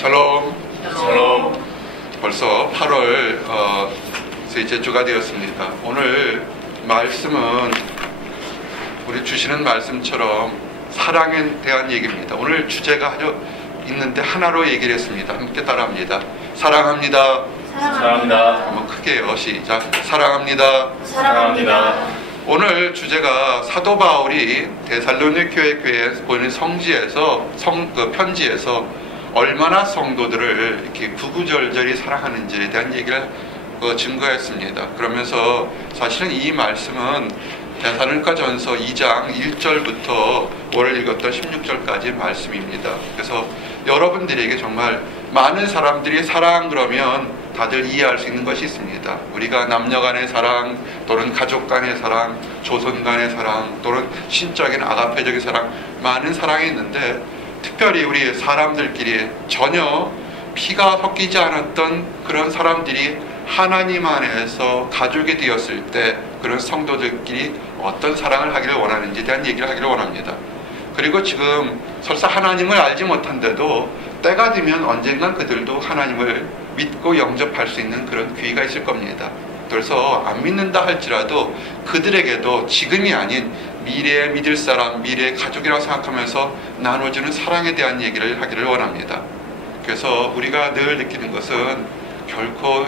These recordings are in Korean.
샬롬. 샬롬. 벌써 8월 셋째 주가 되었습니다. 오늘 말씀은 우리 주시는 말씀처럼 사랑에 대한 얘기입니다. 오늘 주제가 있는데 하나로 얘기를 했습니다. 함께 따라합니다. 사랑합니다. 사랑합니다. 한번 크게요. 시작. 사랑합니다. 사랑합니다. 오늘 주제가 사도 바울이 데살로니가 교회에 보이는 성지에서 편지에서 얼마나 성도들을 이렇게 구구절절히 사랑하는지에 대한 얘기를 증거했습니다. 그러면서 사실은 이 말씀은 데살로니가전서 2장 1절부터 오늘 읽었던 16절까지의 말씀입니다. 그래서 여러분들에게 정말 많은 사람들이 사랑 그러면 다들 이해할 수 있는 것이 있습니다. 우리가 남녀 간의 사랑 또는 가족 간의 사랑, 조선 간의 사랑 또는 신적인 아가페적인 사랑, 많은 사랑이 있는데 특별히 우리 사람들끼리 전혀 피가 섞이지 않았던 그런 사람들이 하나님 안에서 가족이 되었을 때 그런 성도들끼리 어떤 사랑을 하기를 원하는지에 대한 얘기를 하기를 원합니다. 그리고 지금 설사 하나님을 알지 못한데도 때가 되면 언젠간 그들도 하나님을 믿고 영접할 수 있는 그런 기회가 있을 겁니다. 그래서 안 믿는다 할지라도 그들에게도 지금이 아닌 미래에 믿을 사람, 미래의 가족이라고 생각하면서 나눠주는 사랑에 대한 얘기를 하기를 원합니다. 그래서 우리가 늘 느끼는 것은 결코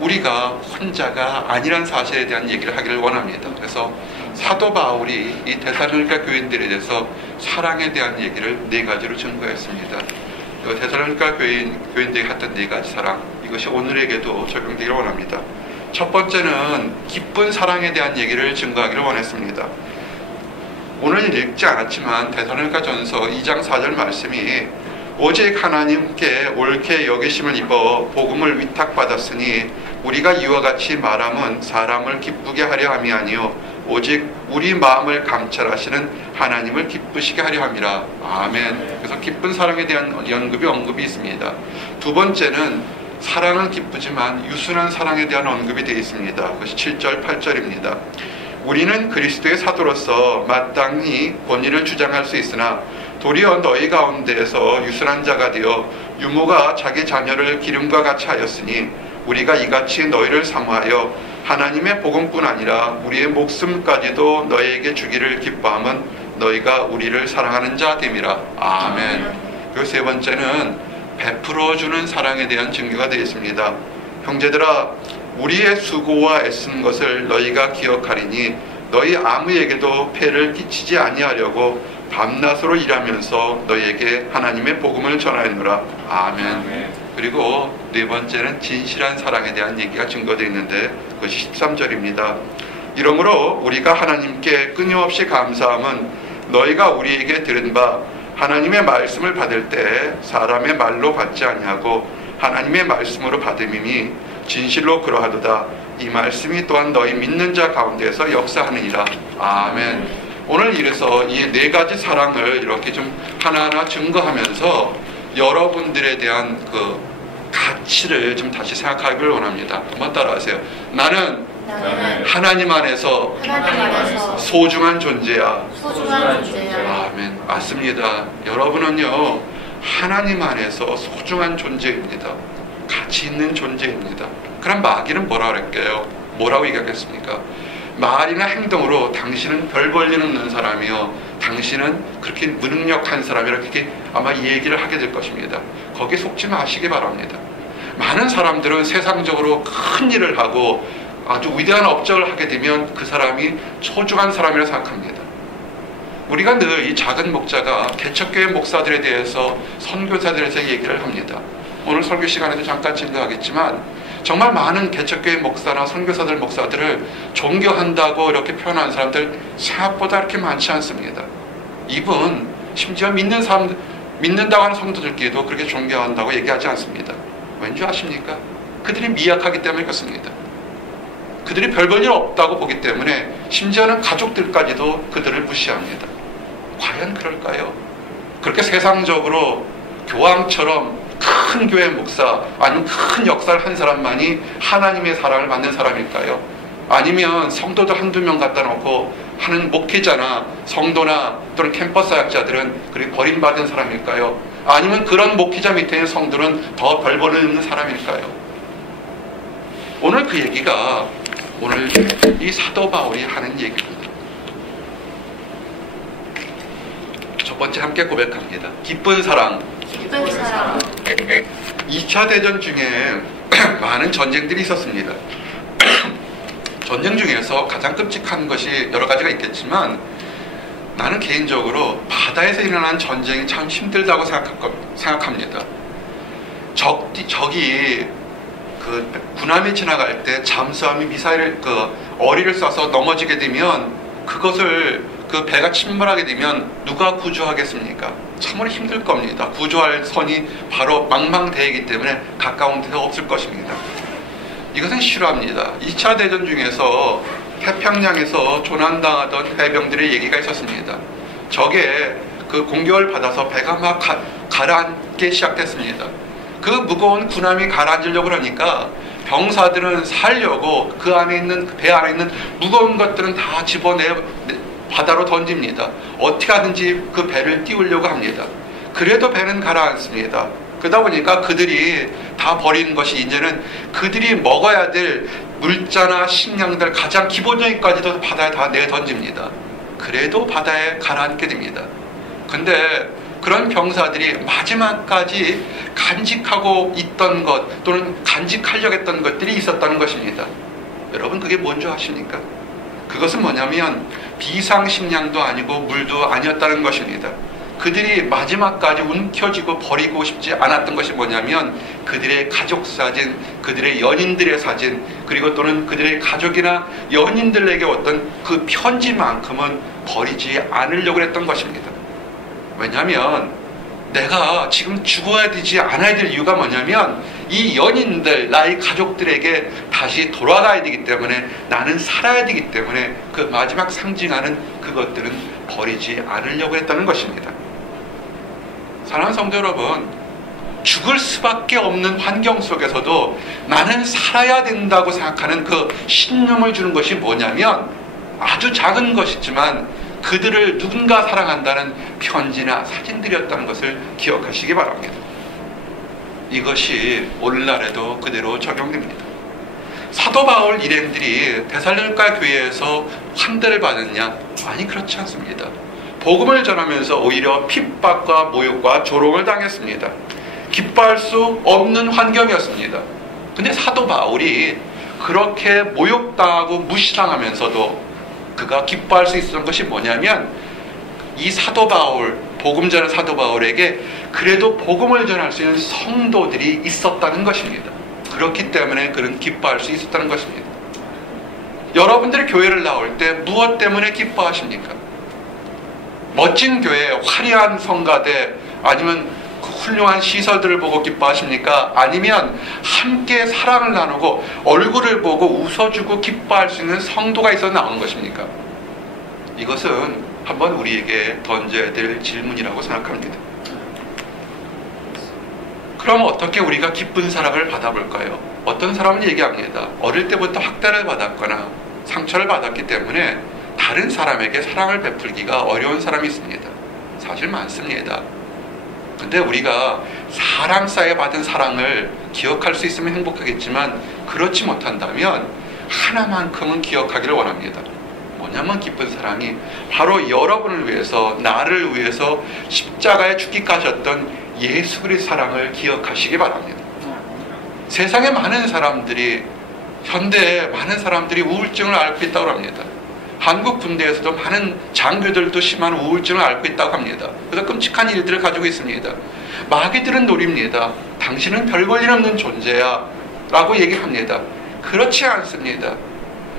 우리가 혼자가 아니란 사실에 대한 얘기를 하기를 원합니다. 그래서 사도 바울이 이 데살로니가 교인들에 대해서 사랑에 대한 얘기를 4가지로 증거했습니다. 데살로니가 교인들이 했던 4가지 사랑, 이것이 오늘에게도 적용되기를 원합니다. 첫 번째는 기쁜 사랑에 대한 얘기를 증거하기를 원했습니다. 오늘 읽지 않았지만 데살로니가전서 2장 4절 말씀이 오직 하나님께 옳게 여기심을 입어 복음을 위탁받았으니 우리가 이와 같이 말함은 사람을 기쁘게 하려 함이 아니요 오직 우리 마음을 감찰하시는 하나님을 기쁘시게 하려 함이라. 아멘. 그래서 기쁜 사랑에 대한 언급이 있습니다. 두 번째는 사랑은 기쁘지만 유순한 사랑에 대한 언급이 되어 있습니다. 그것이 7절 8절입니다. 우리는 그리스도의 사도로서 마땅히 권위를 주장할 수 있으나 도리어 너희 가운데에서 유순한 자가 되어 유모가 자기 자녀를 기름과 같이 하였으니 우리가 이같이 너희를 사모하여 하나님의 복음뿐 아니라 우리의 목숨까지도 너희에게 주기를 기뻐함은 너희가 우리를 사랑하는 자 됨이라. 아멘. 그리고 세 번째는 베풀어주는 사랑에 대한 증거가 되어 있습니다. 형제들아, 우리의 수고와 애쓴 것을 너희가 기억하리니 너희 아무에게도 폐를 끼치지 아니하려고 밤낮으로 일하면서 너희에게 하나님의 복음을 전하였노라. 아멘. 그리고 네 번째는 진실한 사랑에 대한 얘기가 증거되어 있는데 그것이 13절입니다. 이러므로 우리가 하나님께 끊임없이 감사함은 너희가 우리에게 들은 바 하나님의 말씀을 받을 때 사람의 말로 받지 아니하고 하나님의 말씀으로 받음이니 진실로 그러하도다. 이 말씀이 또한 너희 믿는 자 가운데서 역사하느니라. 아멘. 오늘 이래서 이 4가지 사랑을 이렇게 좀 하나하나 증거하면서 여러분들에 대한 그 가치를 좀 다시 생각하기를 원합니다. 한번 따라하세요. 나는 하나님 안에서 소중한 존재야. 아멘. 맞습니다. 여러분은요 하나님 안에서 소중한 존재입니다. 가치 있는 존재입니다. 그럼 마귀는 뭐라 그럴게요? 뭐라고 얘기하겠습니까? 말이나 행동으로 당신은 별 볼일 없는 사람이요 당신은 그렇게 무능력한 사람이라 그렇게 아마 이 얘기를 하게 될 것입니다. 거기에 속지 마시기 바랍니다. 많은 사람들은 세상적으로 큰 일을 하고 아주 위대한 업적을 하게 되면 그 사람이 소중한 사람이라 생각합니다. 우리가 늘 이 작은 목자가 개척교회 목사들에 대해서 선교사들에 대해서 얘기를 합니다. 오늘 설교 시간에도 잠깐 증거하겠지만 정말 많은 개척교회 목사나 선교사들 목사들을 존경한다고 이렇게 표현하는 사람들 생각보다 그렇게 많지 않습니다. 이분 심지어 믿는다고 하는 성도들끼리도 그렇게 존경한다고 얘기하지 않습니다. 왠지 아십니까? 그들이 미약하기 때문에 그렇습니다. 그들이 별 볼 일 없다고 보기 때문에 심지어는 가족들까지도 그들을 무시합니다. 과연 그럴까요? 그렇게 세상적으로 교황처럼 큰 교회 목사 아니면 큰 역사를 한 사람만이 하나님의 사랑을 받는 사람일까요? 아니면 성도들 한두 명 갖다 놓고 하는 목회자나 성도나 또는 캠퍼스 사역자들은 그렇게 버림받은 사람일까요? 아니면 그런 목회자 밑에 있는 성도는 더 별 볼일 없는 사람일까요? 오늘 그 얘기가 오늘 이 사도 바울이 하는 얘기입니다. 첫 번째 함께 고백합니다. 기쁜 사랑. 2차 대전 중에 많은 전쟁들이 있었습니다. 전쟁 중에서 가장 끔찍한 것이 여러 가지가 있겠지만 나는 개인적으로 바다에서 일어난 전쟁이 참 힘들다고 생각합니다. 적이 그 군함이 지나갈 때 잠수함이 미사일을 어리를 쏴서 넘어지게 되면 그것을 그 배가 침몰하게 되면 누가 구조하겠습니까? 참으로 힘들 겁니다. 구조할 선이 바로 망망대해이기 때문에 가까운 데가 없을 것입니다. 이것은 싫어합니다. 2차 대전 중에서 태평양에서 조난당하던 해병들의 얘기가 있었습니다. 적의 그 공격을 받아서 배가 막 가라앉기 시작됐습니다. 그 무거운 군함이 가라앉으려고 하니까 병사들은 살려고 그 안에 있는 배 안에 있는 무거운 것들은 다 집어내 바다로 던집니다. 어떻게 하든지 그 배를 띄우려고 합니다. 그래도 배는 가라앉습니다. 그러다 보니까 그들이 다 버리는 것이 이제는 그들이 먹어야 될 물자나 식량들 가장 기본적인 것까지도 바다에 다 내던집니다. 그래도 바다에 가라앉게 됩니다. 근데 그런 병사들이 마지막까지 간직하고 있던 것 또는 간직하려고 했던 것들이 있었다는 것입니다. 여러분 그게 뭔지 아십니까? 그것은 뭐냐면 비상식량도 아니고 물도 아니었다는 것입니다. 그들이 마지막까지 움켜쥐고 버리고 싶지 않았던 것이 뭐냐면 그들의 가족 사진, 그들의 연인들의 사진, 그리고 또는 그들의 가족이나 연인들에게 어떤 그 편지만큼은 버리지 않으려고 했던 것입니다. 왜냐하면 내가 지금 죽어야 되지 않아야 될 이유가 뭐냐면 이 연인들, 나의 가족들에게 다시 돌아가야 되기 때문에 나는 살아야 되기 때문에 그 마지막 상징하는 그것들은 버리지 않으려고 했다는 것입니다. 사랑하는 성도 여러분, 죽을 수밖에 없는 환경 속에서도 나는 살아야 된다고 생각하는 그 신념을 주는 것이 뭐냐면 아주 작은 것이지만 그들을 누군가 사랑한다는 편지나 사진들이었다는 것을 기억하시기 바랍니다. 이것이 오늘날에도 그대로 적용됩니다. 사도 바울 일행들이 데살로니가 교회에서 환대를 받았냐? 아니, 그렇지 않습니다. 복음을 전하면서 오히려 핍박과 모욕과 조롱을 당했습니다. 기뻐할 수 없는 환경이었습니다. 근데 사도 바울이 그렇게 모욕당하고 무시당하면서도 그가 기뻐할 수 있었던 것이 뭐냐면 이 사도 바울, 복음 전하는 사도 바울에게 그래도 복음을 전할 수 있는 성도들이 있었다는 것입니다. 그렇기 때문에 그는 기뻐할 수 있었다는 것입니다. 여러분들이 교회를 나올 때 무엇 때문에 기뻐하십니까? 멋진 교회, 화려한 성가대, 아니면 그 훌륭한 시설들을 보고 기뻐하십니까? 아니면 함께 사랑을 나누고 얼굴을 보고 웃어주고 기뻐할 수 있는 성도가 있어 나오는 것입니까? 이것은 한번 우리에게 던져야 될 질문이라고 생각합니다. 그럼 어떻게 우리가 기쁜 사랑을 받아볼까요? 어떤 사람은 얘기합니다. 어릴 때부터 학대를 받았거나 상처를 받았기 때문에 다른 사람에게 사랑을 베풀기가 어려운 사람이 있습니다. 사실 많습니다. 근데 우리가 사람 사이에 받은 사랑을 기억할 수 있으면 행복하겠지만 그렇지 못한다면 하나만큼은 기억하기를 원합니다. 뭐냐면 기쁜 사랑이 바로 여러분을 위해서, 나를 위해서 십자가에 죽기까지 하셨던 예수 그리스도의 사랑을 기억하시기 바랍니다. 세상에 많은 사람들이, 현대에 많은 사람들이 우울증을 앓고 있다고 합니다. 한국 군대에서도 많은 장교들도 심한 우울증을 앓고 있다고 합니다. 그래서 끔찍한 일들을 가지고 있습니다. 마귀들은 노립니다. 당신은 별 볼일 없는 존재야 라고 얘기합니다. 그렇지 않습니다.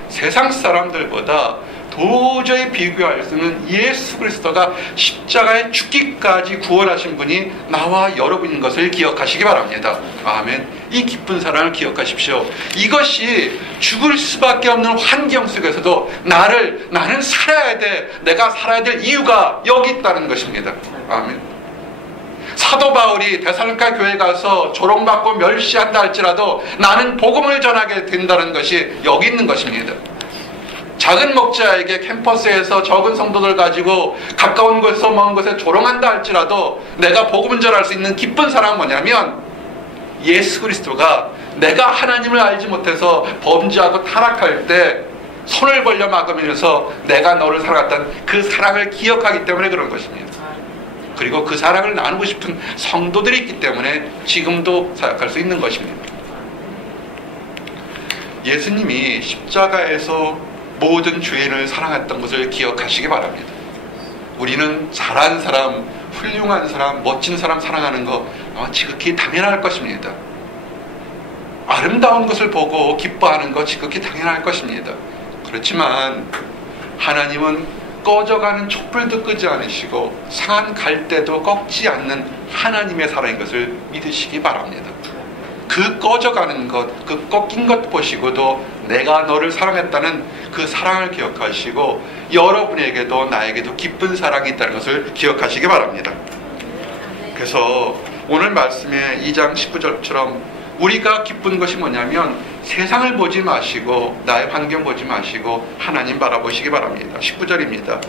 세상 사람들보다 도저히 비교할 수 없는 예수 그리스도가 십자가에 죽기까지 구원하신 분이 나와 여러분인 것을 기억하시기 바랍니다. 아멘. 이 기쁜 사랑을 기억하십시오. 이것이 죽을 수밖에 없는 환경 속에서도 나는 살아야 돼, 내가 살아야 될 이유가 여기 있다는 것입니다. 아멘. 사도 바울이 데살로니가 교회에 가서 조롱받고 멸시한다 할지라도 나는 복음을 전하게 된다는 것이 여기 있는 것입니다. 작은 목자에게 캠퍼스에서 적은 성도들 가지고 가까운 곳에서 먼 곳에 조롱한다 할지라도 내가 복음을 전할 수 있는 기쁜 사랑은 뭐냐면 예수 그리스도가 내가 하나님을 알지 못해서 범죄하고 타락할 때 손을 벌려 막으면서 내가 너를 사랑했던 그 사랑을 기억하기 때문에 그런 것입니다. 그리고 그 사랑을 나누고 싶은 성도들이 있기 때문에 지금도 사역할 수 있는 것입니다. 예수님이 십자가에서 모든 죄인을 사랑했던 것을 기억하시기 바랍니다. 우리는 잘한 사람, 훌륭한 사람, 멋진 사람 사랑하는 거 지극히 당연할 것입니다. 아름다운 것을 보고 기뻐하는 거 지극히 당연할 것입니다. 그렇지만 하나님은 꺼져가는 촛불도 끄지 않으시고 상한 갈대도 꺾지 않는 하나님의 사랑인 것을 믿으시기 바랍니다. 그 꺼져가는 것, 그 꺾인 것 보시고도 내가 너를 사랑했다는 그 사랑을 기억하시고 여러분에게도 나에게도 기쁜 사랑이 있다는 것을 기억하시기 바랍니다. 그래서 오늘 말씀의 2장 19절처럼 우리가 기쁜 것이 뭐냐면 세상을 보지 마시고 나의 환경 보지 마시고 하나님 바라보시기 바랍니다. 19절입니다.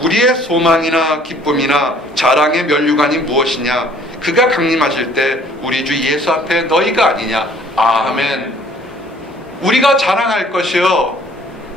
우리의 소망이나 기쁨이나 자랑의 면류관이 무엇이냐? 그가 강림하실 때 우리 주 예수 앞에 너희가 아니냐? 아멘. 우리가 자랑할 것이요,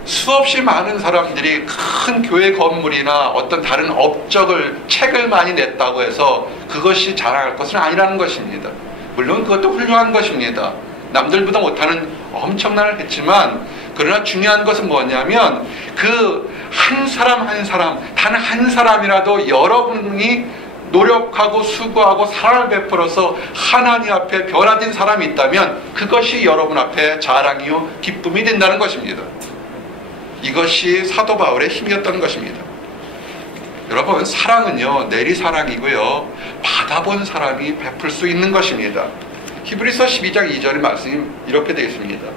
수없이 많은 사람들이 큰 교회 건물이나 어떤 다른 업적을, 책을 많이 냈다고 해서 그것이 자랑할 것은 아니라는 것입니다. 물론 그것도 훌륭한 것입니다. 남들보다 못하는 엄청난 걸 했지만, 그러나 중요한 것은 뭐냐면 그 한 사람 한 사람, 단 한 사람이라도 여러분이 노력하고 수고하고 사랑을 베풀어서 하나님 앞에 변화된 사람이 있다면 그것이 여러분 앞에 자랑이요 기쁨이 된다는 것입니다. 이것이 사도 바울의 힘이었던 것입니다. 여러분, 사랑은요 내리사랑이고요 받아본 사람이 베풀 수 있는 것입니다. 히브리서 12장 2절의 말씀이 이렇게 되어 있습니다.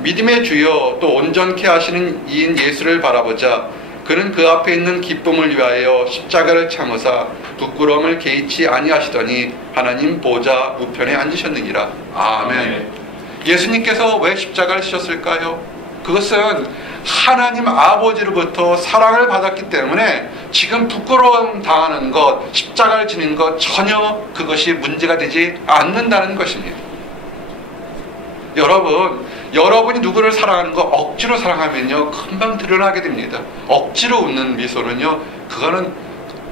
믿음의 주여 또 온전케 하시는 이인 예수를 바라보자. 그는 그 앞에 있는 기쁨을 위하여 십자가를 참으사 부끄러움을 개의치 아니하시더니 하나님 보좌 우편에 앉으셨느니라. 아멘. 예수님께서 왜 십자가를 지셨을까요? 그것은 하나님 아버지로부터 사랑을 받았기 때문에 지금 부끄러움 당하는 것, 십자가를 지는 것 전혀 그것이 문제가 되지 않는다는 것입니다. 여러분이 누구를 사랑하는 거 억지로 사랑하면요 금방 드러나게 됩니다. 억지로 웃는 미소는요 그거는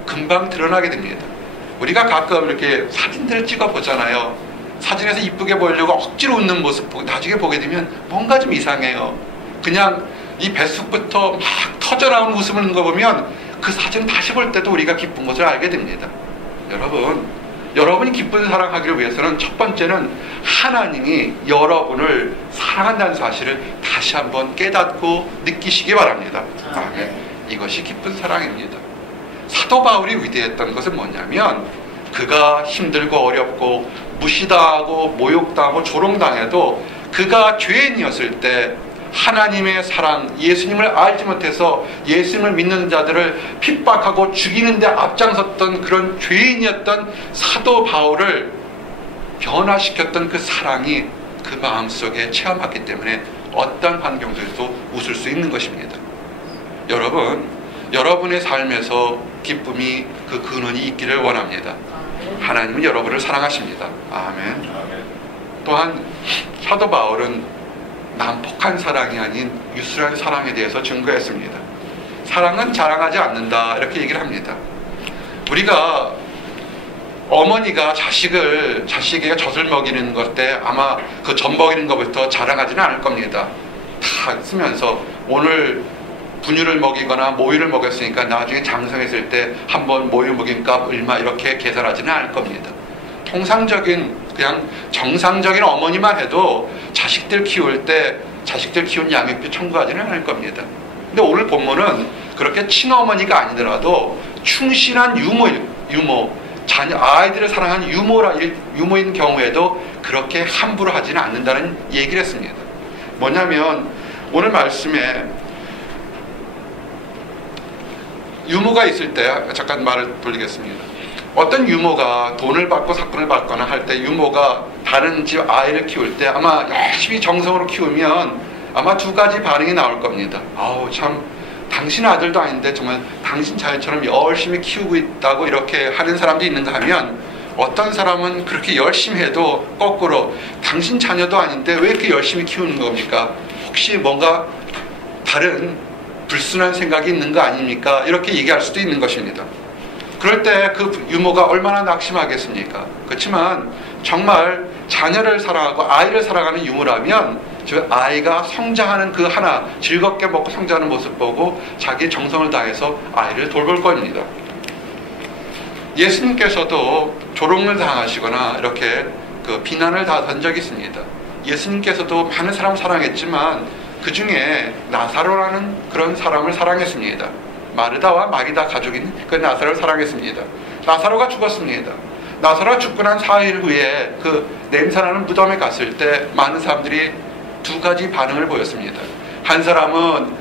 금방 드러나게 됩니다. 우리가 가끔 이렇게 사진들을 찍어 보잖아요. 사진에서 이쁘게 보이려고 억지로 웃는 모습 나중에 보게 되면 뭔가 좀 이상해요. 그냥 이 뱃속부터 막 터져나오는 웃음을 넣는 거 보면 그 사진 다시 볼 때도 우리가 기쁜 것을 알게 됩니다. 여러분이 기쁜 사랑하기를 위해서는 첫 번째는 하나님이 여러분을 사랑한다는 사실을 다시 한번 깨닫고 느끼시기 바랍니다. 아멘. 이것이 기쁜 사랑입니다. 사도 바울이 위대했던 것은 뭐냐면 그가 힘들고 어렵고 무시당하고 모욕당하고 조롱당해도 그가 죄인이었을 때 하나님의 사랑, 예수님을 알지 못해서 예수님을 믿는 자들을 핍박하고 죽이는 데 앞장섰던 그런 죄인이었던 사도 바울을 변화시켰던 그 사랑이 그 마음속에 체험했기 때문에 어떤 환경 속에서도 웃을 수 있는 것입니다. 여러분의 삶에서 기쁨이 그 근원이 있기를 원합니다. 하나님은 여러분을 사랑하십니다. 아멘. 또한 사도 바울은 난폭한 사랑이 아닌 유순한 사랑에 대해서 증거했습니다. 사랑은 자랑하지 않는다 이렇게 얘기를 합니다. 우리가 어머니가 자식에게 젖을 먹이는 것 때 아마 그 젖 먹이는 것부터 자랑하지는 않을 겁니다. 다 쓰면서 오늘 분유를 먹이거나 모유를 먹였으니까 나중에 장성했을 때 한번 모유 먹인 값 얼마 이렇게 계산하지는 않을 겁니다. 그냥 정상적인 어머니만 해도 자식들 키울 때 자식들 키운 양육비 청구하지는 않을 겁니다. 근데 오늘 본문은 그렇게 친어머니가 아니더라도 충실한 유모, 아이들을 사랑하는 유모인 경우에도 그렇게 함부로 하지는 않는다는 얘기를 했습니다. 뭐냐면 오늘 말씀에 유모가 있을 때 잠깐 말을 돌리겠습니다. 어떤 유모가 돈을 받고 사건을 받거나 할 때 유모가 다른 집 아이를 키울 때 아마 열심히 정성으로 키우면 아마 두 가지 반응이 나올 겁니다. 아우, 참, 당신 아들도 아닌데 정말 당신 자녀처럼 열심히 키우고 있다고 이렇게 하는 사람도 있는가 하면, 어떤 사람은 그렇게 열심히 해도 거꾸로 당신 자녀도 아닌데 왜 이렇게 열심히 키우는 겁니까? 혹시 뭔가 다른 불순한 생각이 있는 거 아닙니까? 이렇게 얘기할 수도 있는 것입니다. 그럴 때 그 유모가 얼마나 낙심하겠습니까? 그렇지만 정말 자녀를 사랑하고 아이를 사랑하는 유모라면 저 아이가 성장하는 그 하나, 즐겁게 먹고 성장하는 모습 보고 자기 정성을 다해서 아이를 돌볼 겁니다. 예수님께서도 조롱을 당하시거나 이렇게 그 비난을 당한 적이 있습니다. 예수님께서도 많은 사람을 사랑했지만 그 중에 나사로라는 그런 사람을 사랑했습니다. 마르다와 마리다 가족인 그 나사로를 사랑했습니다. 나사로가 죽었습니다. 나사로가 죽고 난 4일 후에 그 냄새나는 무덤에 갔을 때 많은 사람들이 두 가지 반응을 보였습니다. 한 사람은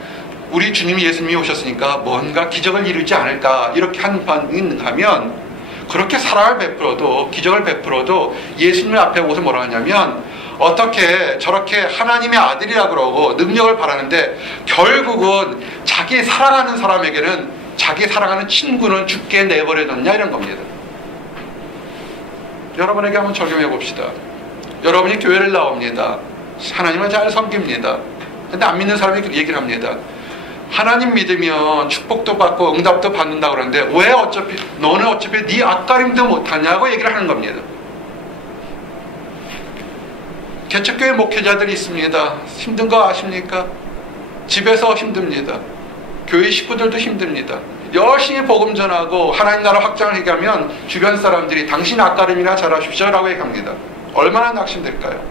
우리 주님 예수님이 오셨으니까 뭔가 기적을 이루지 않을까 이렇게 한 반응이 있는가 하면, 그렇게 사랑을 베풀어도 기적을 베풀어도 예수님 앞에 오서 뭐라 하냐면 어떻게 저렇게 하나님의 아들이라 그러고 능력을 바라는데 결국은 자기 사랑하는 사람에게는 자기 사랑하는 친구는 죽게 내버려뒀냐 이런 겁니다. 여러분에게 한번 적용해 봅시다. 여러분이 교회를 나옵니다. 하나님을 잘 섬깁니다. 근데 안 믿는 사람이 얘기를 합니다. 하나님 믿으면 축복도 받고 응답도 받는다고 그러는데 왜 너는 어차피 네 앞가림도 못하냐고 얘기를 하는 겁니다. 개척교회 목회자들이 있습니다. 힘든 거 아십니까? 집에서 힘듭니다. 교회 식구들도 힘듭니다. 열심히 복음 전하고 하나님 나라 확장을 얘기하면 주변 사람들이 당신 앞가림이나 잘하십시오 라고 얘기합니다. 얼마나 낙심될까요?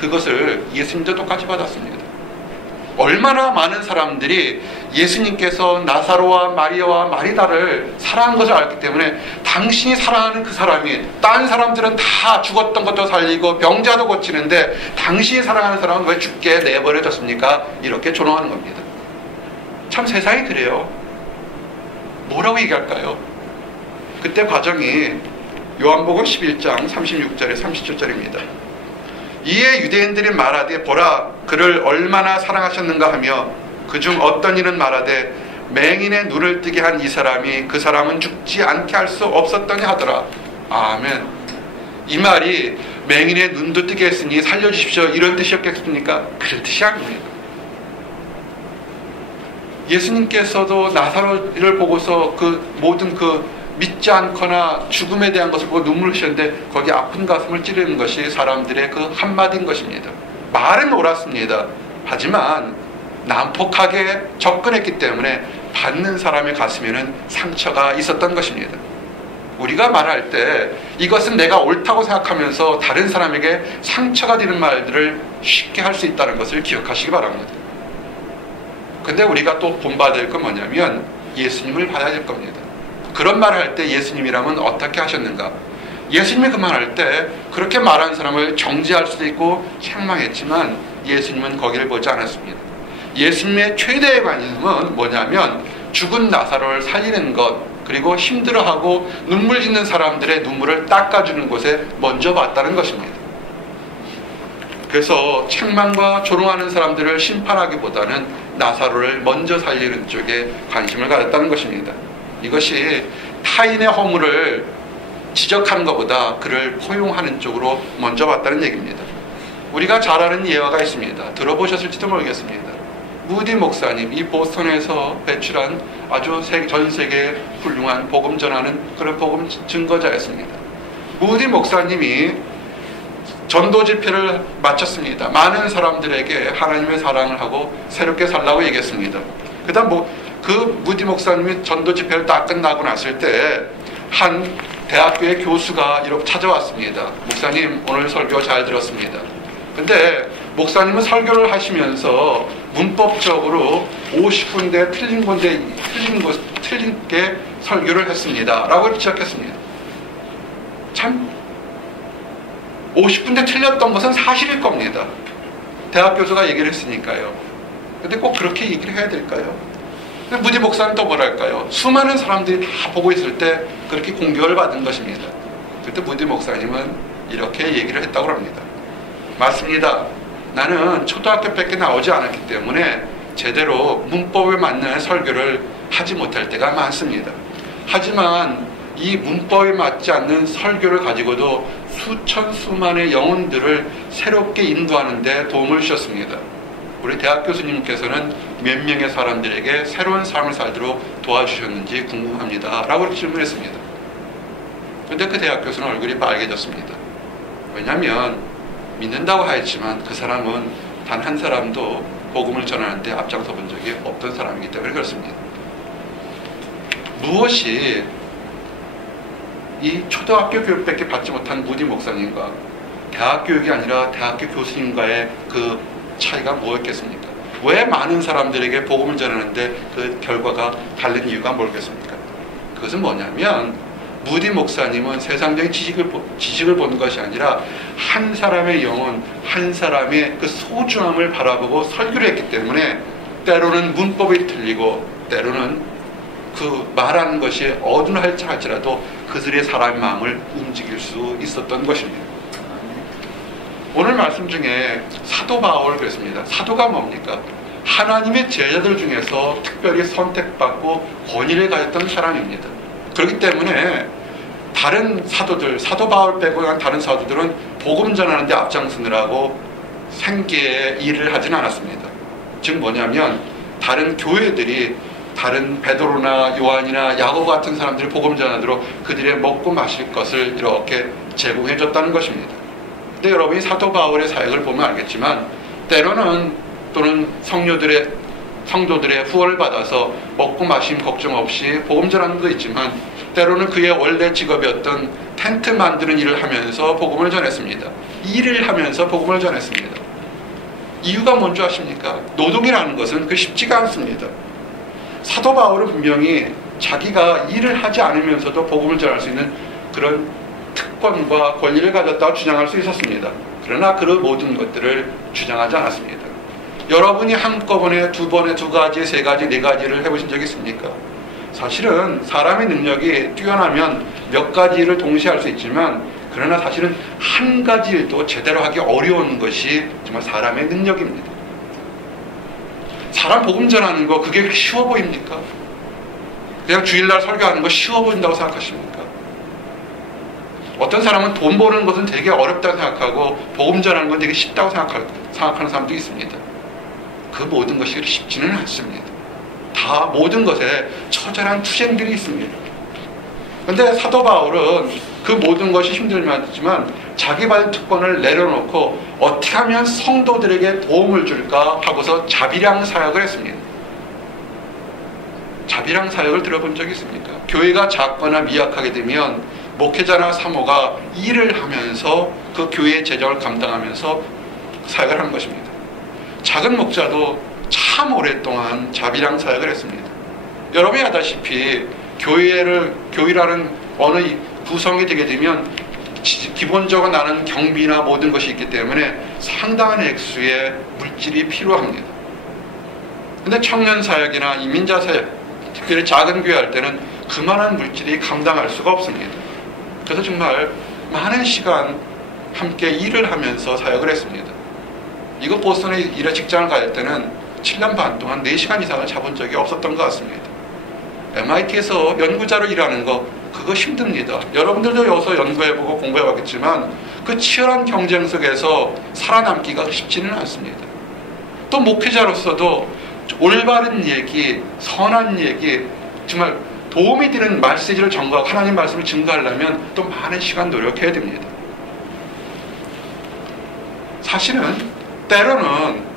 그것을 예수님도 똑같이 받았습니다. 얼마나 많은 사람들이 예수님께서 나사로와 마리아와 마리다를 사랑한 것을 알기 때문에 당신이 사랑하는 그 사람이, 딴 사람들은 다 죽었던 것도 살리고 병자도 고치는데 당신이 사랑하는 사람은 왜 죽게 내버려졌습니까? 이렇게 조롱하는 겁니다. 참 세상이 그래요. 뭐라고 얘기할까요? 그때 과정이 요한복음 11장 36절에 30절입니다. 이에 유대인들이 말하되 보라 그를 얼마나 사랑하셨는가 하며 그중 어떤 이는 말하되 맹인의 눈을 뜨게 한 이 사람이 그 사람은 죽지 않게 할 수 없었더니 하더라. 아멘. 이 말이 맹인의 눈도 뜨게 했으니 살려주십시오 이런 뜻이었겠습니까? 그런 뜻이 아닙니다. 예수님께서도 나사로를 보고서 그 모든 믿지 않거나 죽음에 대한 것을 보고 눈물을 흘리셨는데 거기 아픈 가슴을 찌르는 것이 사람들의 그 한마디인 것입니다. 말은 옳았습니다. 하지만 난폭하게 접근했기 때문에 받는 사람의 가슴에는 상처가 있었던 것입니다. 우리가 말할 때 이것은 내가 옳다고 생각하면서 다른 사람에게 상처가 되는 말들을 쉽게 할 수 있다는 것을 기억하시기 바랍니다. 근데 우리가 또 본받을 건 뭐냐면 예수님을 받아야 될 겁니다. 그런 말을 할 때 예수님이라면 어떻게 하셨는가? 예수님이 그 말할 때 그렇게 말한 사람을 정죄할 수도 있고 책망했지만 예수님은 거기를 보지 않았습니다. 예수님의 최대의 관심은 뭐냐면 죽은 나사로를 살리는 것, 그리고 힘들어하고 눈물 짓는 사람들의 눈물을 닦아주는 곳에 먼저 봤다는 것입니다. 그래서 책망과 조롱하는 사람들을 심판하기보다는 나사로를 먼저 살리는 쪽에 관심을 가졌다는 것입니다. 이것이 타인의 허물을 지적하는 것보다 그를 포용하는 쪽으로 먼저 봤다는 얘기입니다. 우리가 잘 아는 예화가 있습니다. 들어보셨을지도 모르겠습니다. 무디 목사님, 이 보스턴에서 배출한 아주 전 세계에 훌륭한 복음 전하는 그런 복음 증거자였습니다. 무디 목사님이 전도 집회를 마쳤습니다. 많은 사람들에게 하나님의 사랑을 하고 새롭게 살라고 얘기했습니다. 그 다음 그 무디 목사님이 전도 집회를 딱 끝나고 났을 때 한 대학교의 교수가 이렇게 찾아왔습니다. 목사님 오늘 설교 잘 들었습니다. 근데 목사님은 설교를 하시면서 문법적으로 50군데 틀린 게 설교를 했습니다 라고 지적했습니다. 참 50군데 틀렸던 것은 사실일 겁니다. 대학 교수가 얘기를 했으니까요. 근데 꼭 그렇게 얘기를 해야 될까요? 무디 목사는 또 뭐랄까요? 수많은 사람들이 다 보고 있을 때 그렇게 공격을 받은 것입니다. 그때 무디 목사님은 이렇게 얘기를 했다고 합니다. 맞습니다. 나는 초등학교밖에 나오지 않았기 때문에 제대로 문법에 맞는 설교를 하지 못할 때가 많습니다. 하지만 이 문법에 맞지 않는 설교를 가지고도 수천 수만의 영혼들을 새롭게 인도하는 데 도움을 주셨습니다. 우리 대학 교수님께서는 몇 명의 사람들에게 새로운 삶을 살도록 도와주셨는지 궁금합니다 라고 질문했습니다. 그런데 그 대학 교수는 얼굴이 빨개졌습니다. 왜냐하면 믿는다고 하였지만 그 사람은 단 한 사람도 복음을 전하는데 앞장서 본 적이 없던 사람이기 때문에 그렇습니다. 무엇이 이 초등학교 교육밖에 받지 못한 무디 목사님과 대학 교육이 아니라 대학교 교수님과의 그 차이가 뭐였겠습니까? 왜 많은 사람들에게 복음을 전하는데 그 결과가 다른 이유가 뭐겠습니까? 그것은 뭐냐면 무디 목사님은 세상적인 지식을 보는 것이 아니라 한 사람의 영혼, 한 사람의 그 소중함을 바라보고 설교를 했기 때문에 때로는 문법이 틀리고 때로는 그 말하는 것이 어눌할지라도 그들의 사람의 마음을 움직일 수 있었던 것입니다. 오늘 말씀 중에 사도 바울 그랬습니다. 사도가 뭡니까? 하나님의 제자들 중에서 특별히 선택받고 권위를 가졌던 사람입니다. 그렇기 때문에 다른 사도들, 사도 바울 빼고 다른 사도들은 복음 전하는 데 앞장서느라고 생계의 일을 하진 않았습니다. 즉 뭐냐면 다른 교회들이 다른 베드로나 요한이나 야고보 같은 사람들이 복음 전하도록 그들의 먹고 마실 것을 이렇게 제공해 줬다는 것입니다. 근데 여러분이 사도 바울의 사역을 보면 알겠지만 때로는 또는 성도들의 후원을 받아서 먹고 마심 걱정 없이 복음 전하는 것도 있지만 때로는 그의 원래 직업이었던 텐트 만드는 일을 하면서 복음을 전했습니다. 일을 하면서 복음을 전했습니다. 이유가 뭔지 아십니까? 노동이라는 것은 그 쉽지가 않습니다. 사도 바울은 분명히 자기가 일을 하지 않으면서도 복음을 전할 수 있는 그런 특권과 권리를 가졌다고 주장할 수 있었습니다. 그러나 그 모든 것들을 주장하지 않았습니다. 여러분이 한꺼번에 두 번에 두 가지, 세 가지, 네 가지를 해보신 적이 있습니까? 사실은 사람의 능력이 뛰어나면 몇 가지 일을 동시에 할 수 있지만 그러나 사실은 한 가지 일도 제대로 하기 어려운 것이 정말 사람의 능력입니다. 사람 복음 전하는 거 그게 쉬워 보입니까? 그냥 주일날 설교하는 거 쉬워 보인다고 생각하십니까? 어떤 사람은 돈 버는 것은 되게 어렵다고 생각하고 복음 전하는 건 되게 쉽다고 생각하는 사람도 있습니다. 그 모든 것이 쉽지는 않습니다. 다 모든 것에 처절한 투쟁들이 있습니다. 그런데 사도 바울은 그 모든 것이 힘들지만 자기 받은 특권을 내려놓고 어떻게 하면 성도들에게 도움을 줄까 하고서 자비량 사역을 했습니다. 자비량 사역을 들어본 적이 있습니까? 교회가 작거나 미약하게 되면 목회자나 사모가 일을 하면서 그 교회의 재정을 감당하면서 사역을 하는 것입니다. 작은 목자도 참 오랫동안 자비량 사역을 했습니다. 여러분이 아다시피 교회라는 어느 구성이 되게 되면 기본적으로 나는 경비나 모든 것이 있기 때문에 상당한 액수의 물질이 필요합니다. 근데 청년 사역이나 이민자 사역, 특별히 작은 교회 할 때는 그만한 물질이 감당할 수가 없습니다. 그래서 정말 많은 시간 함께 일을 하면서 사역을 했습니다. 이거 보스턴에 일할 직장을 갈 때는 7년 반 동안 4시간 이상을 잡은 적이 없었던 것 같습니다. MIT에서 연구자로 일하는 거 그거 힘듭니다. 여러분들도 여기서 연구해보고 공부해봤겠지만 그 치열한 경쟁 속에서 살아남기가 쉽지는 않습니다. 또 목회자로서도 올바른 얘기, 선한 얘기, 정말 도움이 되는 메시지를 전가하고 하나님 말씀을 증거하려면 또 많은 시간 노력해야 됩니다. 사실은 때로는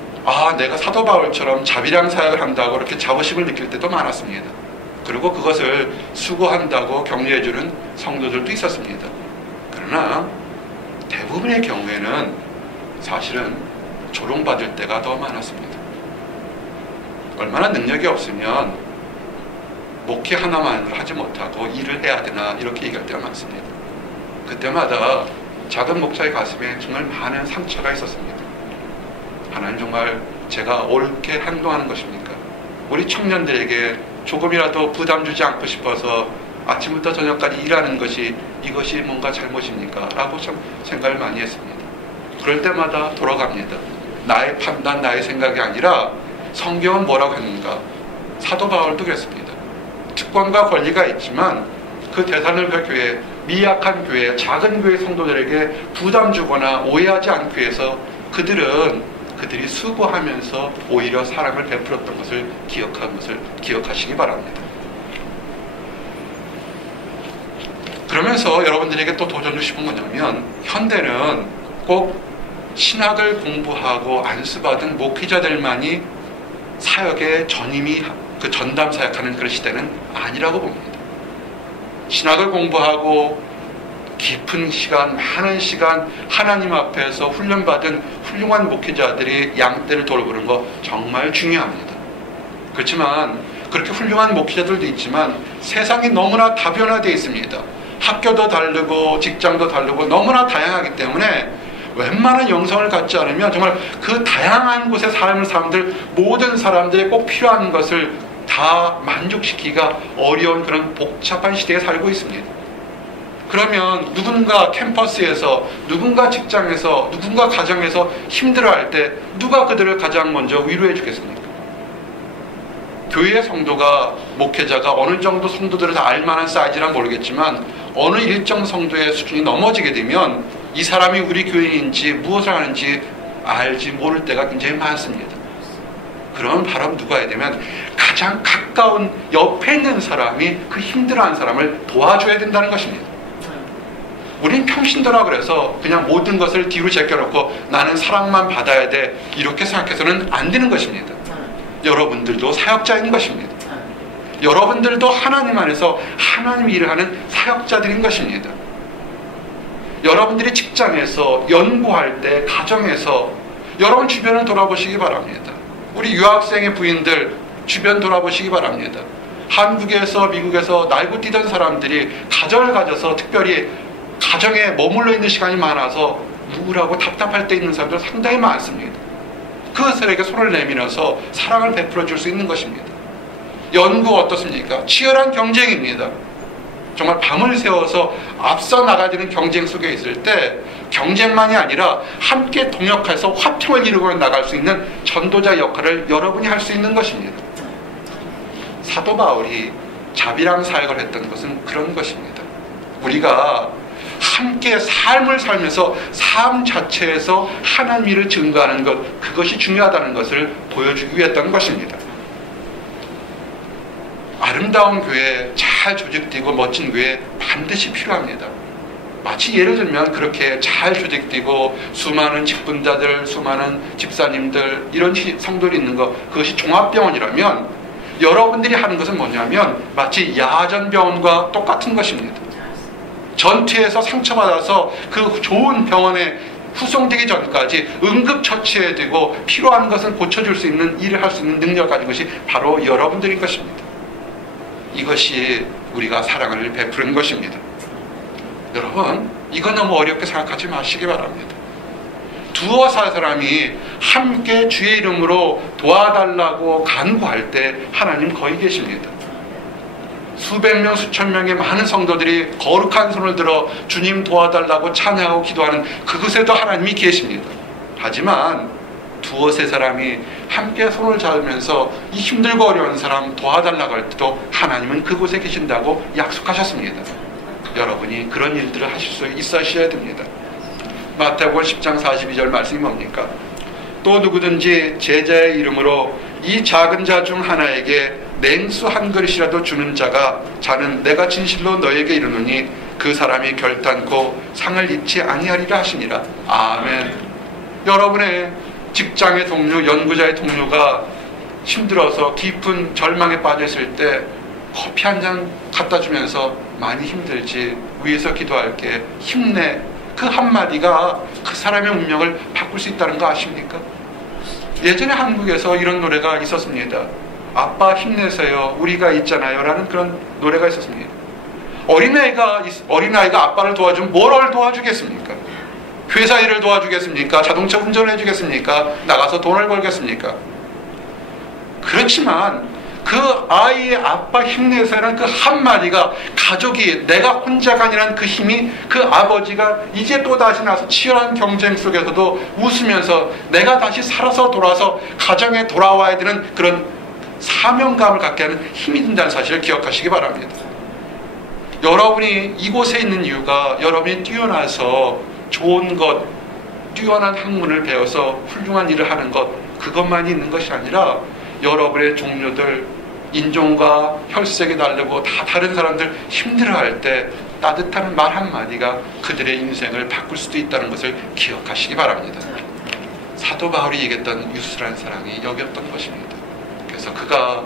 내가 사도 바울처럼 자비량 사역을 한다고 이렇게 자부심을 느낄 때도 많았습니다. 그리고 그것을 수고한다고 격려해주는 성도들도 있었습니다. 그러나 대부분의 경우에는 사실은 조롱받을 때가 더 많았습니다. 얼마나 능력이 없으면 목회 하나만으로 하지 못하고 일을 해야 되나 이렇게 얘기할 때가 많습니다. 그때마다 작은 목사의 가슴에 정말 많은 상처가 있었습니다. 하나님 정말 제가 옳게 행동하는 것입니까? 우리 청년들에게 조금이라도 부담 주지 않고 싶어서 아침부터 저녁까지 일하는 이것이 뭔가 잘못입니까? 라고 참 생각을 많이 했습니다. 그럴 때마다 돌아갑니다. 나의 판단, 나의 생각이 아니라 성경은 뭐라고 했는가? 사도 바울도 그랬습니다. 특권과 권리가 있지만 그 데살로니가 교회, 미약한 교회, 작은 교회 성도들에게 부담 주거나 오해하지 않기 위해서 그들이 수고하면서 오히려 사랑을 베풀었던 것을 기억하시기 바랍니다. 그러면서 여러분들에게 또 도전 주시는 뭐냐면, 현대는 꼭 신학을 공부하고 안수받은 목회자들만이 사역의 전임이 그 전담 사역하는 그런 시대는 아니라고 봅니다. 신학을 공부하고 깊은 시간, 많은 시간 하나님 앞에서 훈련받은 훌륭한 목회자들이 양떼를 돌보는 거 정말 중요합니다. 그렇지만 그렇게 훌륭한 목회자들도 있지만 세상이 너무나 다변화되어 있습니다. 학교도 다르고 직장도 다르고 너무나 다양하기 때문에 웬만한 영성을 갖지 않으면 정말 그 다양한 곳에 삶을 사람들, 모든 사람들이 꼭 필요한 것을 다 만족시키기가 어려운 그런 복잡한 시대에 살고 있습니다. 그러면 누군가 캠퍼스에서, 누군가 직장에서, 누군가 가정에서 힘들어할 때 누가 그들을 가장 먼저 위로해 주겠습니까? 교회의 성도가, 목회자가 어느 정도 성도들을 다 알만한 사이즈란 모르겠지만 어느 일정 성도의 수준이 넘어지게 되면 이 사람이 우리 교인인지 무엇을 하는지 알지 모를 때가 굉장히 많습니다. 그러면 바로 누가 해야 되면 가장 가까운 옆에 있는 사람이 그 힘들어하는 사람을 도와줘야 된다는 것입니다. 우린 평신도라 그래서 그냥 모든 것을 뒤로 제껴놓고 나는 사랑만 받아야 돼 이렇게 생각해서는 안 되는 것입니다. 여러분들도 사역자인 것입니다. 여러분들도 하나님 안에서 하나님 일을 하는 사역자들인 것입니다. 여러분들이 직장에서, 연구할 때, 가정에서 여러분 주변을 돌아보시기 바랍니다. 우리 유학생의 부인들 주변 돌아보시기 바랍니다. 한국에서, 미국에서 날고 뛰던 사람들이 가정을 가져서 특별히 가정에 머물러 있는 시간이 많아서 우울하고 답답할 때 있는 사람들 상당히 많습니다. 그것들에게 손을 내밀어서 사랑을 베풀어 줄 수 있는 것입니다. 연구 어떻습니까? 치열한 경쟁입니다. 정말 밤을 새워서 앞서 나가야 되는 경쟁 속에 있을 때 경쟁만이 아니라 함께 동역해서 화평을 이루고 나갈 수 있는 전도자 역할을 여러분이 할 수 있는 것입니다. 사도 바울이 자비랑 사역을 했던 것은 그런 것입니다. 우리가 함께 삶을 살면서 삶 자체에서 하나님 일을 증거하는 것, 그것이 중요하다는 것을 보여주기 위했던 것입니다. 아름다운 교회, 잘 조직되고 멋진 교회 반드시 필요합니다. 마치 예를 들면 그렇게 잘 조직되고 수많은 직분자들, 수많은 집사님들 이런 성도들이 있는 것, 그것이 종합병원이라면 여러분들이 하는 것은 뭐냐면 마치 야전병원과 똑같은 것입니다. 전투에서 상처받아서 그 좋은 병원에 후송되기 전까지 응급처치해야 되고 필요한 것은 고쳐줄 수 있는 일을 할 수 있는 능력을 가진 것이 바로 여러분들인 것입니다. 이것이 우리가 사랑을 베푸는 것입니다. 여러분, 이거 너무 어렵게 생각하지 마시기 바랍니다. 두어 사람이 함께 주의 이름으로 도와달라고 간구할 때 하나님 거기 계십니다. 수백 명, 수천 명의 많은 성도들이 거룩한 손을 들어 주님 도와달라고 찬양하고 기도하는 그곳에도 하나님이 계십니다. 하지만 두어 세 사람이 함께 손을 잡으면서 이 힘들고 어려운 사람 도와달라고 할 때도 하나님은 그곳에 계신다고 약속하셨습니다. 여러분이 그런 일들을 하실 수 있으셔야 됩니다. 마태복음 10장 42절 말씀이 뭡니까? 또 누구든지 제자의 이름으로 이 작은 자 중 하나에게 냉수 한 그릇이라도 주는 자는 내가 진실로 너에게 이르노니 그 사람이 결단코 상을 잊지 아니하리라 하시니라. 아멘. 여러분의 직장의 동료, 연구자의 동료가 힘들어서 깊은 절망에 빠졌을 때 커피 한 잔 갖다 주면서 많이 힘들지, 위에서 기도할게, 힘내, 그 한마디가 그 사람의 운명을 바꿀 수 있다는 거 아십니까? 예전에 한국에서 이런 노래가 있었습니다. 아빠 힘내세요, 우리가 있잖아요 라는 그런 노래가 있었습니다. 어린아이가 아빠를 도와주면 뭘 도와주겠습니까? 회사 일을 도와주겠습니까? 자동차 운전을 해주겠습니까? 나가서 돈을 벌겠습니까? 그렇지만 그 아이의 아빠 힘내세요라는 그 한마디가 가족이 내가 혼자가 아니라는 그 힘이 그 아버지가 이제 또다시 나서 치열한 경쟁 속에서도 웃으면서 내가 다시 살아서 돌아서 가정에 돌아와야 되는 그런 사명감을 갖게 하는 힘이 된다는 사실을 기억하시기 바랍니다. 여러분이 이곳에 있는 이유가 여러분이 뛰어나서 좋은 것, 뛰어난 학문을 배워서 훌륭한 일을 하는 것, 그것만이 있는 것이 아니라 여러분의 동료들, 인종과 혈색이 다르고 다 다른 사람들 힘들어할 때 따뜻한 말 한마디가 그들의 인생을 바꿀 수도 있다는 것을 기억하시기 바랍니다. 사도 바울이 얘기했던 유스라는 사랑이 여기였던 것입니다. 그래서 그가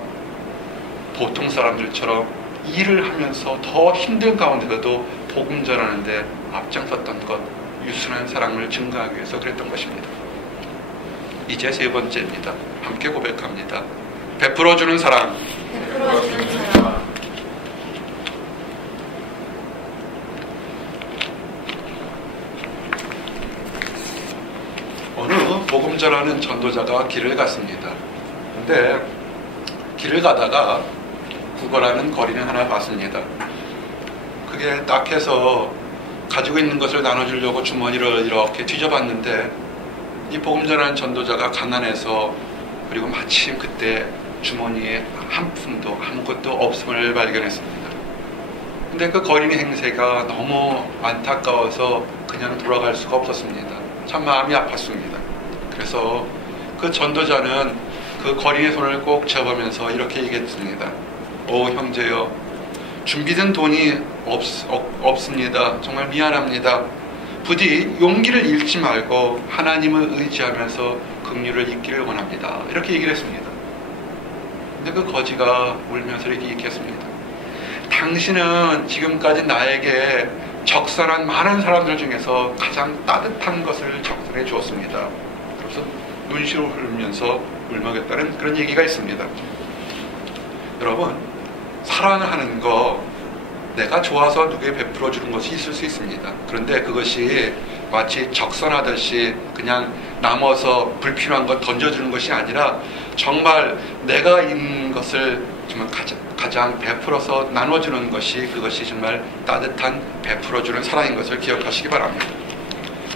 보통 사람들처럼 일을 하면서 더 힘든 가운데서도 복음 전하는데 앞장섰던 것, 유순한 사랑을 증가하기 위해서 그랬던 것입니다. 이제 세 번째입니다. 함께 고백합니다. 베풀어주는 사랑. 베풀어주는 사랑. 어느 복음 전하는 전도자가 길을 갔습니다. 근데 길을 가다가 구걸하는 거리는 하나 봤습니다. 그게 딱 해서 가지고 있는 것을 나눠주려고 주머니를 이렇게 뒤져봤는데 이 복음 전하는 전도자가 가난해서 그리고 마침 그때 주머니에 한 푼도 아무것도 없음을 발견했습니다. 근데 그 거린의 행세가 너무 안타까워서 그냥 돌아갈 수가 없었습니다. 참 마음이 아팠습니다. 그래서 그 전도자는 그 거린의 손을 꼭 잡으면서 이렇게 얘기했습니다. 오 형제여, 준비된 돈이 없습니다. 정말 미안합니다. 부디 용기를 잃지 말고 하나님을 의지하면서 긍휼을 잊기를 원합니다. 이렇게 얘기를 했습니다. 근데 그 거지가 울면서 이렇게 얘기했습니다. 당신은 지금까지 나에게 적선한 많은 사람들 중에서 가장 따뜻한 것을 적선해 주었습니다. 그래서 눈시를 흘리면서 울먹였다는 그런 얘기가 있습니다. 여러분, 사랑하는 거 내가 좋아서 누구에게 베풀어 주는 것이 있을 수 있습니다. 그런데 그것이 마치 적선하듯이 그냥 남아서 불필요한 것 던져주는 것이 아니라 정말 내가 있는 것을 정말 가장 베풀어서 나눠주는 것이 그것이 정말 따뜻한 베풀어주는 사랑인 것을 기억하시기 바랍니다.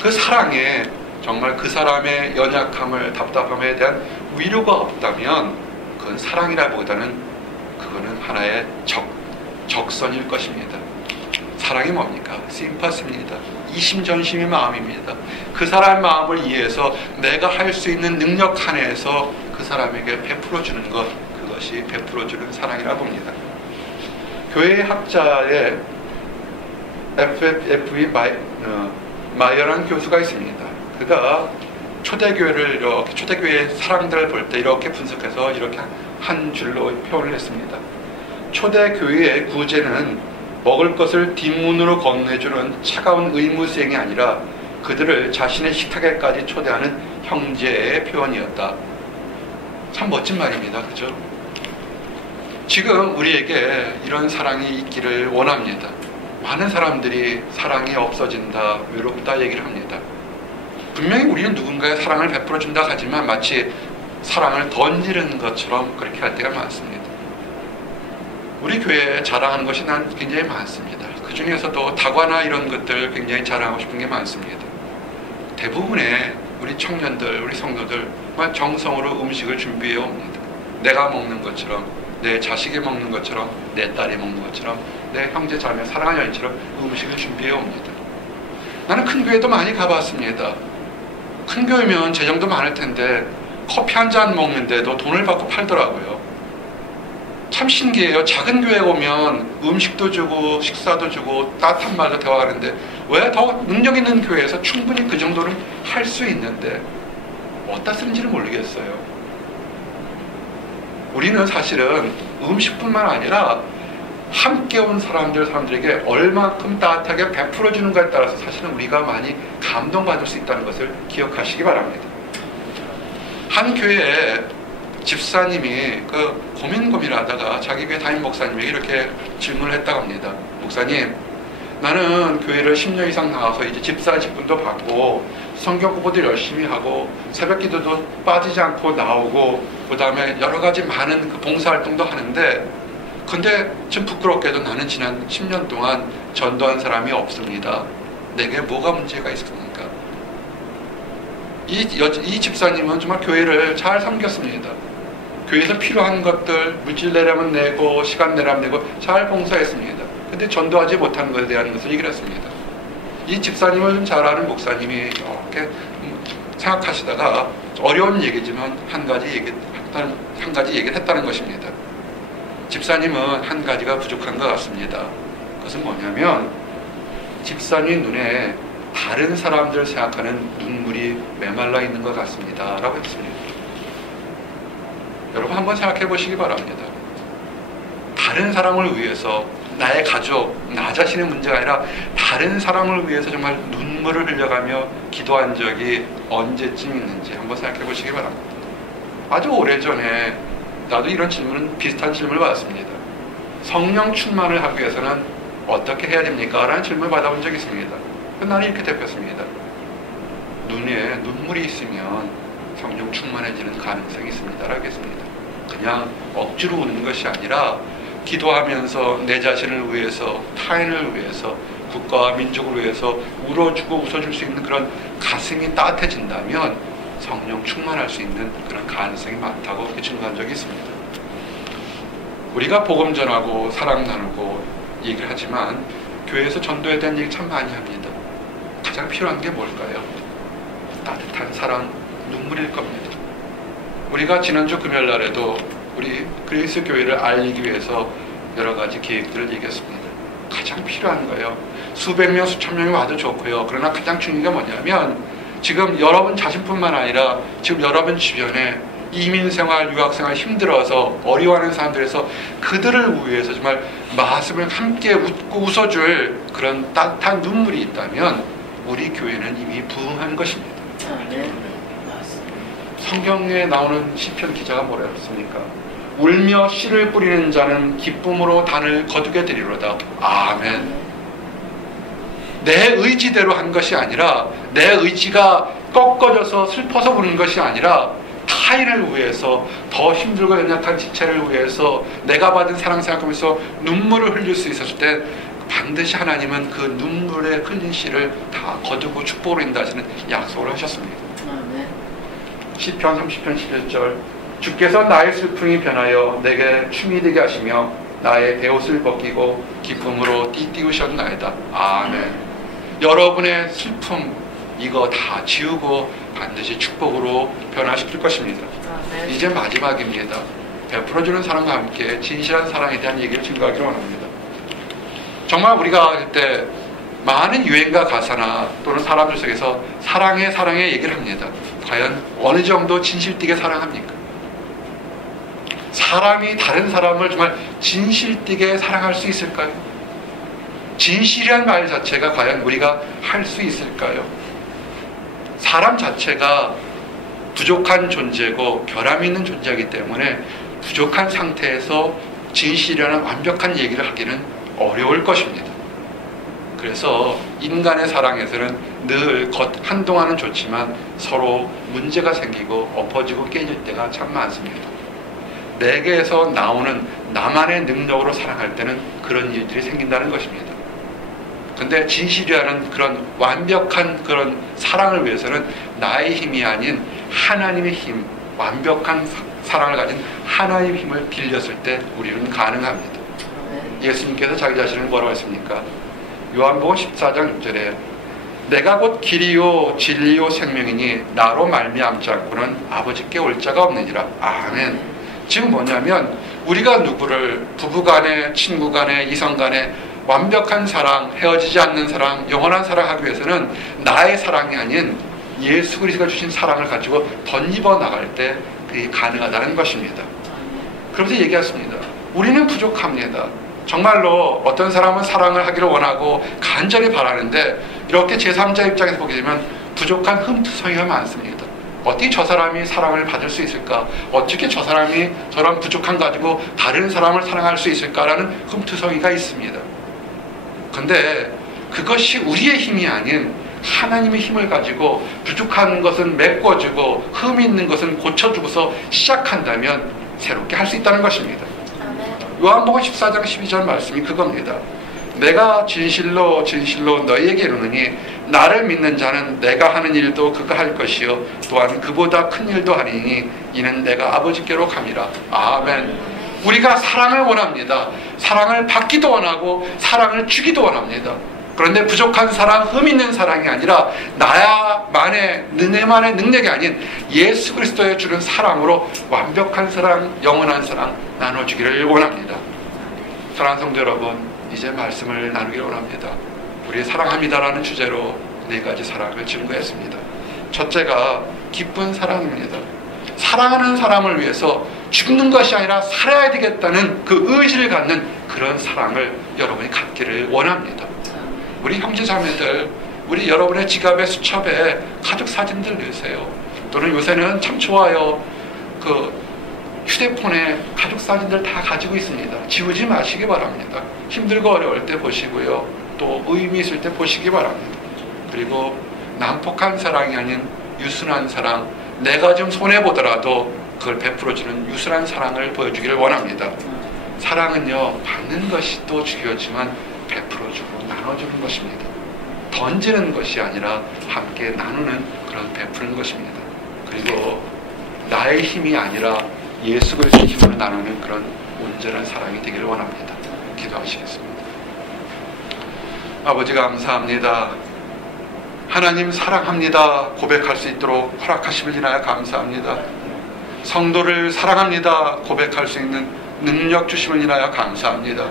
그 사랑에 정말 그 사람의 연약함을, 답답함에 대한 위로가 없다면 그건 사랑이라기보다는 그거는 하나의 적선일 것입니다. 사랑이 뭡니까? 심파스입니다. 이심전심의 마음입니다. 그 사람의 마음을 이해해서 내가 할 수 있는 능력 한에서 그 사람에게 베풀어주는 것, 그것이 베풀어주는 사랑이라 봅니다. 교회 학자의 FFV 마이어라는 교수가 있습니다. 그가 초대교회를 이렇게 초대교회의 사랑들을 볼 때 이렇게 분석해서 이렇게 한 줄로 표현을 했습니다. 초대교회의 구제는 먹을 것을 뒷문으로 건네주는 차가운 의무수행이 아니라 그들을 자신의 식탁에까지 초대하는 형제의 표현이었다. 참 멋진 말입니다. 그죠? 지금 우리에게 이런 사랑이 있기를 원합니다. 많은 사람들이 사랑이 없어진다, 외롭다 얘기를 합니다. 분명히 우리는 누군가의 사랑을 베풀어준다 하지만 마치 사랑을 던지는 것처럼 그렇게 할 때가 많습니다. 우리 교회에 자랑하는 것이 난 굉장히 많습니다. 그 중에서도 다과나 이런 것들 굉장히 자랑하고 싶은 게 많습니다. 대부분의 우리 청년들, 우리 성도들 정성으로 음식을 준비해 옵니다. 내가 먹는 것처럼, 내 자식이 먹는 것처럼, 내 딸이 먹는 것처럼, 내 형제 자매 사랑하는 연인처럼 음식을 준비해 옵니다. 나는 큰 교회도 많이 가봤습니다. 큰 교회면 재정도 많을 텐데 커피 한 잔 먹는데도 돈을 받고 팔더라고요. 참 신기해요. 작은 교회 오면 음식도 주고 식사도 주고 따뜻한 말도 대화하는데 왜 더 능력 있는 교회에서 충분히 그 정도는 할 수 있는데 어디다 쓰는지를 모르겠어요. 우리는 사실은 음식뿐만 아니라 함께 온 사람들에게 얼마큼 따뜻하게 베풀어 주는가에 따라서 사실은 우리가 많이 감동받을 수 있다는 것을 기억하시기 바랍니다. 한 교회에 집사님이 고민하다가 자기 교회 담임 목사님에게 이렇게 질문을 했다고 합니다. 목사님, 나는 교회를 10년 이상 나와서 이제 집사 직분도 받고 성경 공부도 열심히 하고 새벽 기도도 빠지지 않고 나오고 그 다음에 여러 가지 많은 그 봉사활동도 하는데, 근데 좀 부끄럽게도 나는 지난 10년 동안 전도한 사람이 없습니다. 내게 뭐가 문제가 있습니까? 이 집사님은 정말 교회를 잘 섬겼습니다. 교회에서 필요한 것들, 물질 내려면 내고, 시간 내려면 내고, 잘 봉사했습니다. 근데 전도하지 못한 것에 대한 것을 얘기를 했습니다. 이 집사님을 좀 잘 아는 목사님이 이렇게 생각하시다가, 어려운 얘기지만 한 가지 얘기를 했다는 것입니다. 집사님은 한 가지가 부족한 것 같습니다. 그것은 뭐냐면, 집사님 눈에 다른 사람들을 생각하는 눈물이 메말라 있는 것 같습니다. 라고 했습니다. 여러분 한번 생각해 보시기 바랍니다. 다른 사람을 위해서, 나의 가족, 나 자신의 문제가 아니라 다른 사람을 위해서 정말 눈물을 흘려가며 기도한 적이 언제쯤 있는지 한번 생각해 보시기 바랍니다. 아주 오래전에 나도 이런 비슷한 질문을 받았습니다. 성령 충만을 하기 위해서는 어떻게 해야 됩니까? 라는 질문을 받아본 적이 있습니다. 나는 이렇게 대답했습니다. 눈에 눈물이 있으면 성령 충만해지는 가능성이 있습니다. 라고 했습니다. 그냥 억지로 우는 것이 아니라 기도하면서 내 자신을 위해서, 타인을 위해서, 국가와 민족을 위해서 울어주고 웃어줄 수 있는 그런 가슴이 따뜻해진다면 성령 충만할 수 있는 그런 가능성이 많다고 그렇게 증거한 적이 있습니다. 우리가 복음 전하고 사랑 나누고 얘기를 하지만 교회에서 전도에 대한 얘기 참 많이 합니다. 가장 필요한 게 뭘까요? 따뜻한 사랑, 눈물일 겁니다. 우리가 지난주 금요일 날에도 우리 그리스 교회를 알리기 위해서 여러 가지 계획들을 얘기했습니다. 가장 필요한 거예요. 수백 명, 수천 명이 와도 좋고요. 그러나 가장 중요한 게 뭐냐면 지금 여러분 자신뿐만 아니라 지금 여러분 주변에 이민생활, 유학생활 힘들어서 어려워하는 사람들에서 그들을 위해서 정말 말씀을 함께 웃고 웃어줄 그런 따뜻한 눈물이 있다면 우리 교회는 이미 부흥한 것입니다. 성경에 나오는 시편 기자가 뭐라 했습니까? 울며 씨를 뿌리는 자는 기쁨으로 단을 거두게 되리로다. 아멘. 내 의지대로 한 것이 아니라, 내 의지가 꺾어져서 슬퍼서 우는 것이 아니라 타인을 위해서, 더 힘들고 연약한 지체를 위해서 내가 받은 사랑 생각하면서 눈물을 흘릴 수 있었을 때 반드시 하나님은 그 눈물에 흘린 씨를 다 거두고 축복을 인다 하시는 약속을 하셨습니다. 시편 30편 11절 주께서 나의 슬픔이 변하여 내게 춤이 되게 하시며 나의 베옷을 벗기고 기쁨으로 띠띠우셨나이다. 아멘. 여러분의 슬픔 이거 다 지우고 반드시 축복으로 변화시킬 것입니다. 이제 마지막입니다. 베풀어주는 사랑과 함께 진실한 사랑에 대한 얘기를 증거하기를 원합니다. 정말 우리가 그때 많은 유행가 가사나 또는 사람들 속에서 사랑의 얘기를 합니다. 과연 어느 정도 진실되게 사랑합니까? 사람이 다른 사람을 정말 진실되게 사랑할 수 있을까요? 진실이란 말 자체가 과연 우리가 할 수 있을까요? 사람 자체가 부족한 존재고 결함이 있는 존재이기 때문에 부족한 상태에서 진실이라는 완벽한 얘기를 하기는 어려울 것입니다. 그래서 인간의 사랑에서는 늘 한동안은 좋지만 서로 문제가 생기고 엎어지고 깨질 때가 참 많습니다. 내게에서 나오는 나만의 능력으로 사랑할 때는 그런 일들이 생긴다는 것입니다. 근데 진실이라는 그런 완벽한 그런 사랑을 위해서는 나의 힘이 아닌 하나님의 힘, 완벽한 사랑을 가진 하나님의 힘을 빌렸을 때 우리는 가능합니다. 예수님께서 자기 자신을 뭐라고 했습니까? 요한복음 14장 6절에 내가 곧 길이요 진리요 생명이니 나로 말미암지 않고는 아버지께 올 자가 없느니라. 아멘. 지금 뭐냐면 우리가 누구를 부부간에 친구간에 이성간에 완벽한 사랑, 헤어지지 않는 사랑, 영원한 사랑하기 위해서는 나의 사랑이 아닌 예수 그리스도가 주신 사랑을 가지고 덧입어 나갈 때 그게 가능하다는 것입니다. 그러면서 얘기했습니다. 우리는 부족합니다. 정말로 어떤 사람은 사랑을 하기를 원하고 간절히 바라는데 이렇게 제3자 입장에서 보게 되면 부족한 흠투성이가 많습니다. 어떻게 저 사람이 사랑을 받을 수 있을까? 어떻게 저 사람이 저런 부족함 가지고 다른 사람을 사랑할 수 있을까라는 흠투성이가 있습니다. 근데 그것이 우리의 힘이 아닌 하나님의 힘을 가지고 부족한 것은 메꿔주고 흠이 있는 것은 고쳐주고서 시작한다면 새롭게 할 수 있다는 것입니다. 요한복음 14장 12절 말씀이 그겁니다. 내가 진실로 너희에게 이르노니 나를 믿는 자는 내가 하는 일도 그가 할 것이요 또한 그보다 큰 일도 하리니 이는 내가 아버지께로 감이라. 아멘. 우리가 사랑을 원합니다. 사랑을 받기도 원하고 사랑을 주기도 원합니다. 그런데 부족한 사랑, 흠 있는 사랑이 아니라 나야만의, 너네만의 능력이 아닌 예수 그리스도의 주는 사랑으로 완벽한 사랑, 영원한 사랑 나눠주기를 원합니다. 사랑하는 성도 여러분, 이제 말씀을 나누기를 원합니다. 우리 사랑합니다라는 주제로 4가지 사랑을 증거했습니다. 첫째가 기쁜 사랑입니다. 사랑하는 사람을 위해서 죽는 것이 아니라 살아야 되겠다는 그 의지를 갖는 그런 사랑을 여러분이 갖기를 원합니다. 우리 형제자매들, 우리 여러분의 지갑에 수첩에 가족 사진들 넣으세요. 또는 요새는 참 좋아요. 그 휴대폰에 가족 사진들 다 가지고 있습니다. 지우지 마시기 바랍니다. 힘들고 어려울 때 보시고요. 또 의미 있을 때 보시기 바랍니다. 그리고 난폭한 사랑이 아닌 유순한 사랑, 내가 좀 손해보더라도 그걸 베풀어주는 유순한 사랑을 보여주기를 원합니다. 사랑은요, 받는 것이 또 중요하지만 베풀어주고 나눠주는 것입니다. 던지는 것이 아니라 함께 나누는 그런 베푸는 것입니다. 그리고 나의 힘이 아니라 예수 그리스도의 힘으로 나누는 그런 온전한 사랑이 되기를 원합니다. 기도하시겠습니다. 아버지 감사합니다. 하나님 사랑합니다 고백할 수 있도록 허락하심을 인하여 감사합니다. 성도를 사랑합니다 고백할 수 있는 능력 주심을 인하여 감사합니다.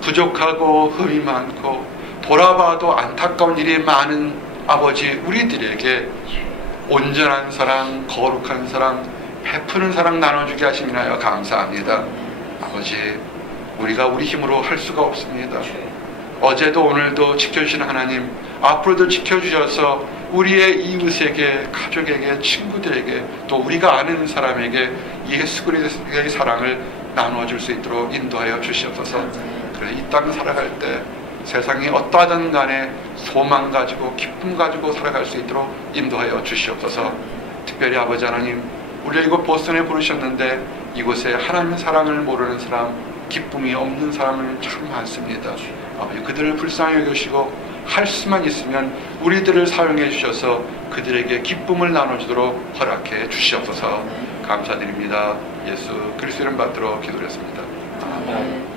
부족하고 흠이 많고 돌아봐도 안타까운 일이 많은 아버지, 우리들에게 온전한 사랑, 거룩한 사랑, 베푸는 사랑 나눠주게 하심을 인하여 감사합니다. 아버지, 우리가 우리 힘으로 할 수가 없습니다. 어제도 오늘도 지켜주신 하나님, 앞으로도 지켜주셔서 우리의 이웃에게, 가족에게, 친구들에게, 또 우리가 아는 사람에게 예수 그리스도의 사랑을 나눠줄 수 있도록 인도하여 주시옵소서. 그래, 이 땅 살아갈 때 세상이 어떠하든 간에 소망 가지고 기쁨 가지고 살아갈 수 있도록 인도하여 주시옵소서. 특별히 아버지 하나님, 우리 이곳 보스턴에 부르셨는데 이곳에 하나님 사랑을 모르는 사람, 기쁨이 없는 사람은 참 많습니다. 아버지, 그들을 불쌍히 여기시고 할 수만 있으면 우리들을 사용해 주셔서 그들에게 기쁨을 나눠주도록 허락해 주시옵소서. 감사드립니다. 예수 그리스도 이름 받들어 기도했습니다. 아멘.